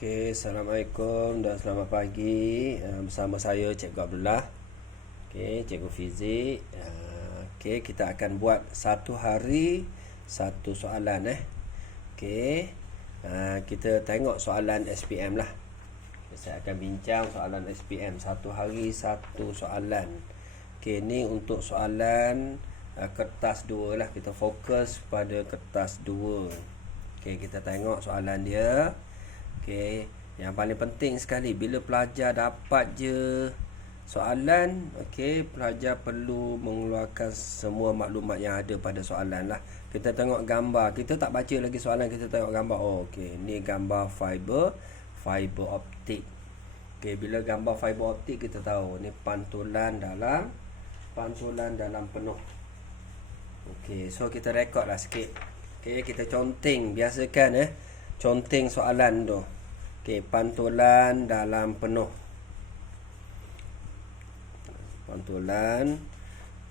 Okey, Assalamualaikum dan selamat pagi. Bersama saya Cikgu Abdullah. Okey, Cikgu Fizik. Okey, kita akan buat satu hari satu soalan Okey. Kita tengok soalan SPM lah. Saya akan bincang soalan SPM satu hari satu soalan. Okey, ni untuk soalan kertas 2 lah. Kita fokus pada kertas 2. Okey, kita tengok soalan dia. Okey, yang paling penting sekali bila pelajar dapat je soalan, okey, pelajar perlu mengeluarkan semua maklumat yang ada pada soalan lah. Kita tengok gambar, kita tak baca lagi soalan, kita tengok gambar. Oh, okey, ni gambar fiber optik. Okey, bila gambar fiber optik kita tahu ni pantulan dalam penuh. Okey, so kita rekod lah sikit. Okey, kita conteng, biasakan conteng soalan tu. Okey, pantulan dalam penuh. Pantulan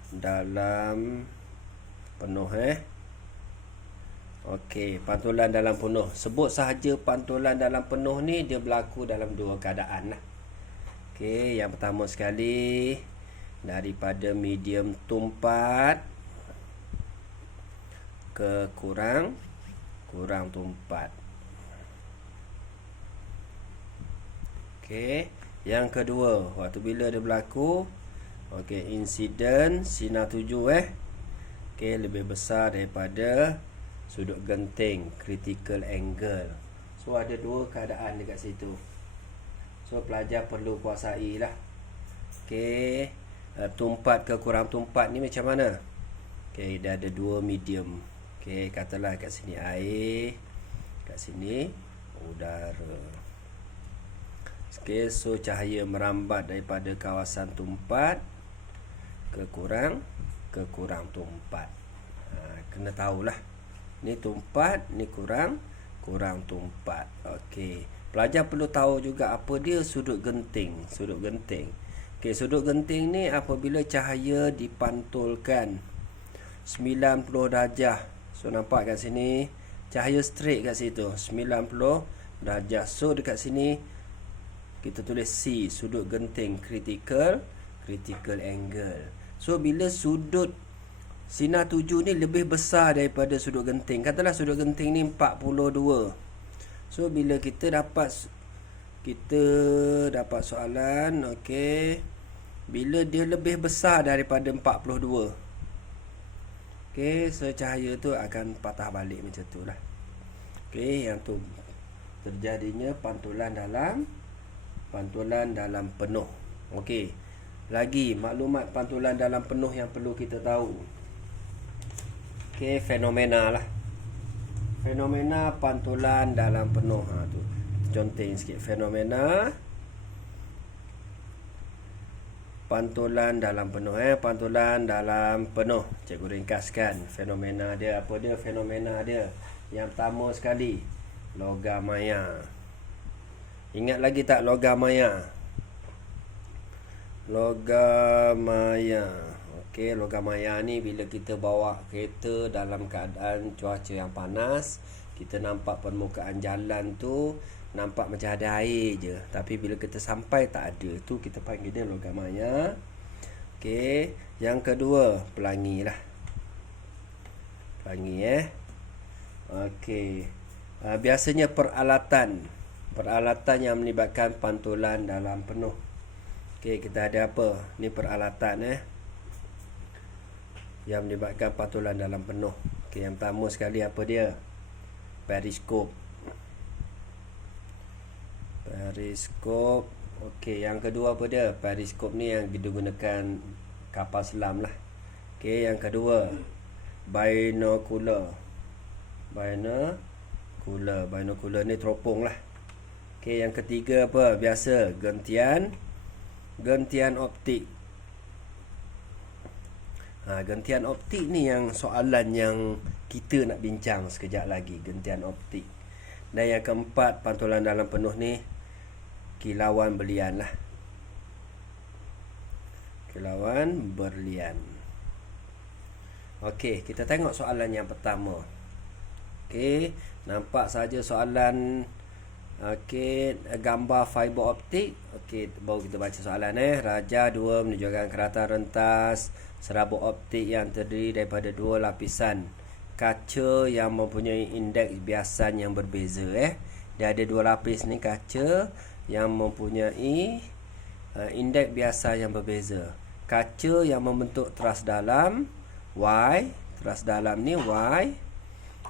dalam penuh Okey, pantulan dalam penuh. Sebut sahaja pantulan dalam penuh ni dia berlaku dalam dua keadaan lah. Okey, yang pertama sekali daripada medium tumpat ke kurang tumpat. Okey, yang kedua, waktu bila dia berlaku, okey, insiden sinar tuju okey, lebih besar daripada sudut genting, critical angle. So ada dua keadaan dekat situ. So pelajar perlu kuasai lah. Okey, tumpat ke kurang tumpat ni macam mana? Okey, dia ada dua medium. Okey, katalah kat sini air, kat sini udara. Okey, so cahaya merambat daripada kawasan tumpat ke kurang tumpat. Kena tahulah. Ni tumpat, ni kurang tumpat. Okey, pelajar perlu tahu juga apa dia sudut genting. Okey, sudut genting ni apabila cahaya dipantulkan 90 darjah. So nampak kat sini cahaya straight kat situ 90 darjah. So dekat sini kita tulis C, sudut genting, critical angle. So bila sudut sinar tuju ni lebih besar daripada sudut genting, katalah sudut genting ni 42. So bila kita dapat soalan, okey, bila dia lebih besar daripada 42, okey, so cahaya tu akan patah balik macam tu lah. Okey, yang tu terjadinya pantulan dalam penuh. Okey, lagi maklumat pantulan dalam penuh yang perlu kita tahu. Okey, fenomena lah. Fenomena pantulan dalam penuh. Tu conteng sikit. Fenomena pantulan dalam penuh. Pantulan dalam penuh. Cikgu ringkaskan. Fenomena dia, apa dia fenomena dia? Yang pertama sekali, logam maya. Ingat lagi tak logam maya? Okey, logam maya ni bila kita bawa kereta dalam keadaan cuaca yang panas, kita nampak permukaan jalan tu nampak macam ada air je, tapi bila kita sampai tak ada. Tu kita panggil dia logam maya. Okey, yang kedua, pelangi lah. Pelangi Okey, biasanya peralatan yang melibatkan pantulan dalam penuh. Okey, kita ada apa? Ni peralatan yang melibatkan pantulan dalam penuh. Okey, yang pertama sekali apa dia? Periskop. Okey, yang kedua apa dia? Periskop ni yang digunakan kapal selam lah. Okey, yang kedua binocular. Binocular ni teropong lah. Okey, yang ketiga apa? Biasa gentian optik. Gentian optik ni yang soalan yang kita nak bincang sekejap lagi, gentian optik. Dan yang keempat, pantulan dalam penuh ni kilauan berlian lah. Kilauan berlian. Okey, kita tengok soalan yang pertama. Okey, nampak saja soalan Okey, gambar fiber optik. Okey, baru kita baca soalan Raja 2 menunjukkan kereta rentas serabut optik yang terdiri daripada dua lapisan kaca yang mempunyai indeks biasan yang berbeza Dia ada dua lapis ni kaca yang mempunyai indeks biasan yang berbeza. Kaca yang membentuk teras dalam Y, teras dalam ni Y.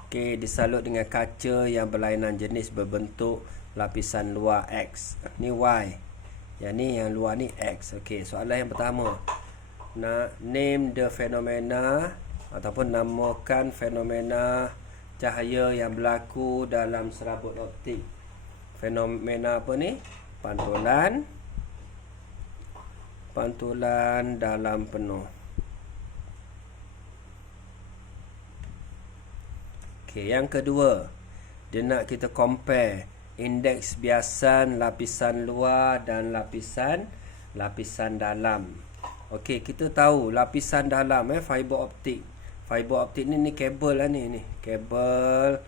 Okey, disalut dengan kaca yang berlainan jenis berbentuk lapisan luar X. Ni Y. Yang ni yang luar ni X. Okey, soalan yang pertama. Name the phenomena ataupun namakan fenomena cahaya yang berlaku dalam serabut optik. Fenomena apa ni? Pantulan dalam penuh. Okey, yang kedua, dia nak kita compare indeks biasan lapisan luar dan lapisan dalam. Okey, kita tahu lapisan dalam fiber optik. Fiber optik ni kabel lah ni kabel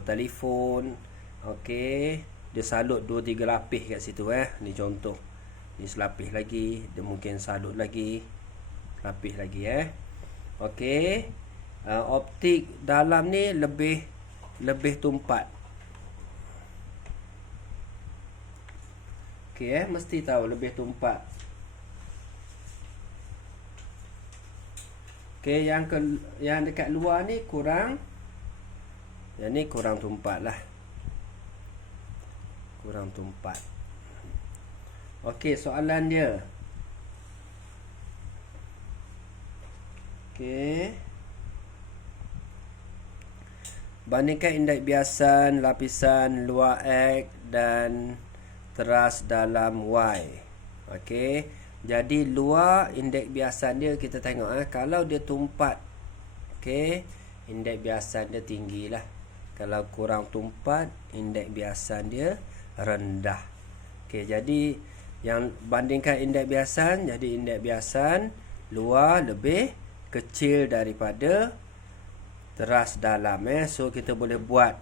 telefon. Okey, dia salut 2-3 lapis kat situ Ni contoh. Ni selapis lagi, dia mungkin salut lagi, lapis lagi Okey. Optik dalam ni lebih tumpat. Okey mesti tahu lebih tumpat. Okey, yang dekat luar ni kurang. Yang ni kurang tumpat lah. Kurang tumpat. Okey, soalan dia. Okey. Bandingkan indeks biasan lapisan luar X dan teras dalam Y. Okey. Jadi luar indeks biasan dia kita tengok kalau dia tumpat. Okey, indeks biasan dia tinggilah. Kalau kurang tumpat, indeks biasan dia rendah. Okey, jadi yang bandingkan indeks biasan, jadi indeks biasan luar lebih kecil daripada teras dalam So kita boleh buat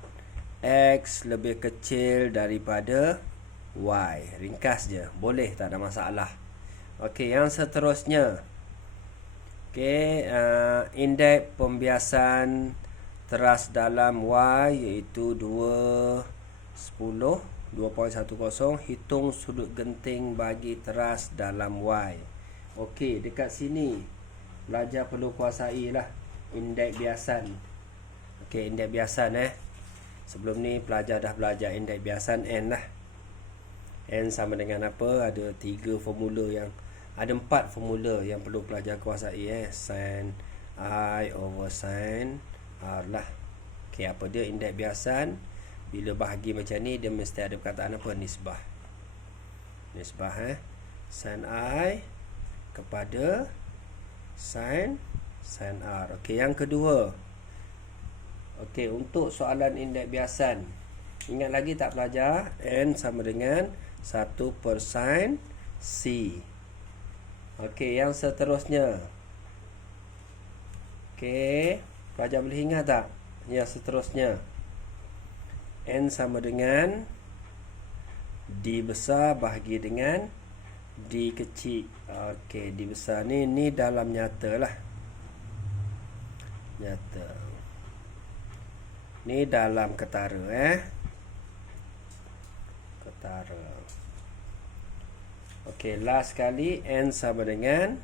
X lebih kecil daripada Y. Ringkas je, boleh, tak ada masalah. Okey, yang seterusnya. Okey, indeks pembiasan teras dalam Y iaitu 2.10. Hitung sudut genting bagi teras dalam Y. Okey, dekat sini belajar perlu kuasai lah indeks biasan. Okey, indeks biasan Sebelum ni pelajar dah belajar indeks biasan N lah. N sama dengan apa? Ada 4 formula yang perlu pelajar kuasai Sin I over sin R lah. Okey, apa dia indeks biasan? Bila bahagi macam ni dia mesti ada perkataan apa? Nisbah. Sin I kepada sin R. Okey, yang kedua. Okey, untuk soalan indeks biasan, ingat lagi tak pelajar? N sama dengan 1/sin C. Okey, yang seterusnya. Okey, pelajar boleh ingat tak? Yang seterusnya. N sama dengan D besar bahagi dengan D kecil. Okey, D besar ni dalam nyata lah. Nyata. Ni dalam ketara ketara. Okey, last kali N sama dengan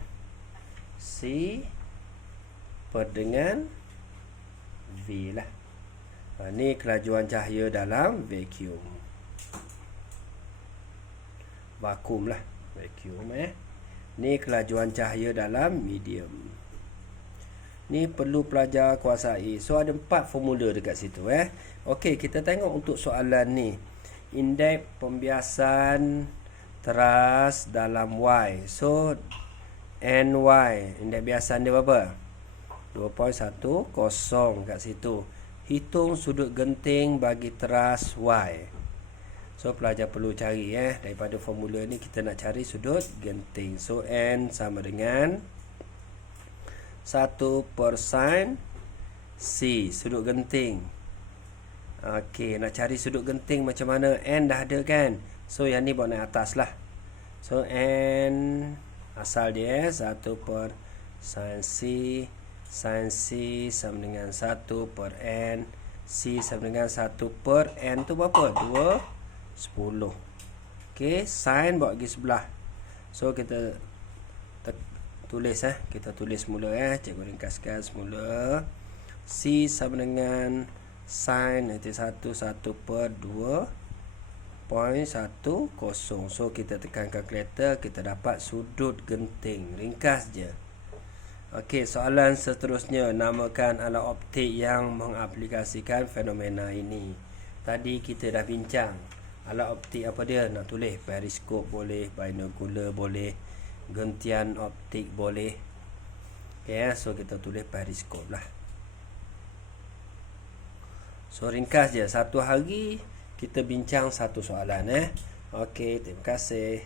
C per dengan V lah. Ni kelajuan cahaya dalam vacuum. Vakum lah, vacuum Ni kelajuan cahaya dalam medium. Ni perlu pelajar kuasai. So ada 4 formula dekat situ Okey, kita tengok untuk soalan ni. Indeks pembiasan teras dalam Y. So NY, indeks biasan dia berapa? 2.10 kat situ. Hitung sudut genting bagi teras Y. So pelajar perlu cari daripada formula ni kita nak cari sudut genting. So N sama dengan 1/sin C, sudut genting. Okey, nak cari sudut genting macam mana? N dah ada kan? So yang ni bawa naik atas lah. So N asal dia 1 per sin C sama dengan 1 per N, C sama dengan 1 per N tu berapa? 2, 10. Okey, sin bawa pergi sebelah. So kita tulis kita tulis mula cikgu ringkaskan semula. C sama dengan sin nanti 1 per 2.10. So kita tekan kalkulator, kita dapat sudut genting. Ringkas je. Okey, soalan seterusnya, namakan alat optik yang mengaplikasikan fenomena ini. Tadi kita dah bincang alat optik apa dia, nak tulis periskop boleh, binocular boleh, gentian optik boleh. Okey, so kita tulis periskop lah. So ringkas je, satu hari kita bincang satu soalan. Okey, terima kasih.